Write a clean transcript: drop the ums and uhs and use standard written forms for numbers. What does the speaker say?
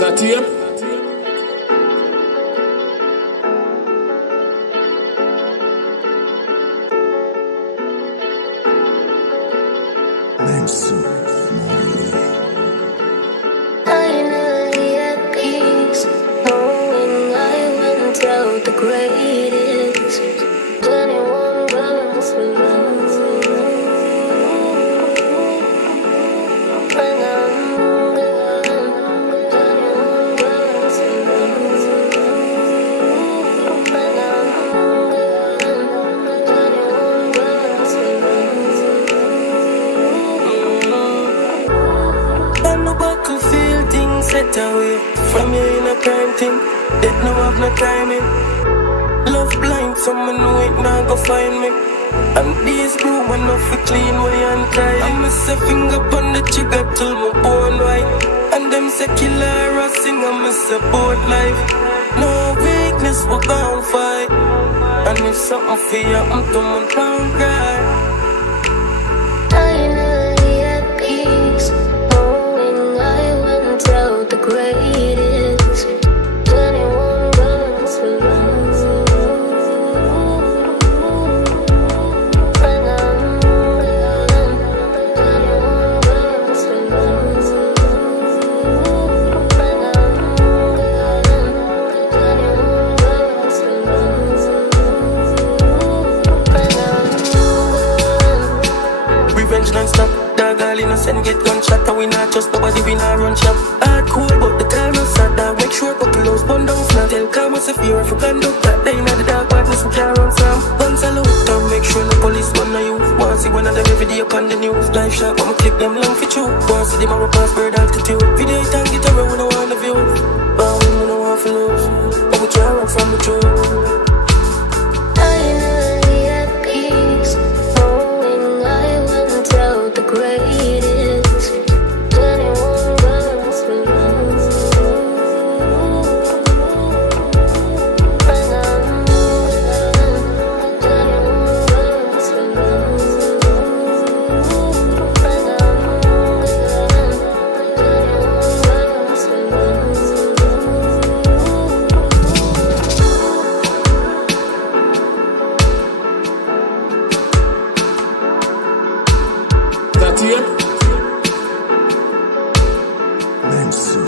That tape? Finally at peace, knowing I went out the greatest. 21 guns alone. When I'm gone, 21 guns alone. When I'm gone, 21 guns alone. On the battlefield, things set away. From you in a crime thing, that no have no timing. Love blind, someone know it now go find me. And these broom enough for clean way and tie. I miss a finger on the trigger till my bone white. And them secular a sing, I miss a boat life. No weakness, we gon' fight. And if something fear, I'm to my down cry. Finally at peace, knowing I went out the greatest. 21 guns alone. When I'm gone, 21 guns alone. When I'm gone, 21 guns alone. When I'm gone. Revenge non-stop, dog all innocent get gunshot. And we not trust nobody, we not run shop. Hardcore but the car is sad, dog. Make sure couple close, bun down snap. Tell Camus if you're for conduct that they not the dark partners we can't run from. Guns salute and make sure no police one of you. Want see one of them every day upon the news. Life shot, but me clip them long for true. Want see them a pass bird altitude. Video it and get around, we don't want the view. But we don't want to lose, but we can't run from the truth. Finally at peace, knowing I went out the greatest. 21 guns alone. When I'm gone, 21 guns alone. When I'm gone, 21 guns alone. That tape? Mensu.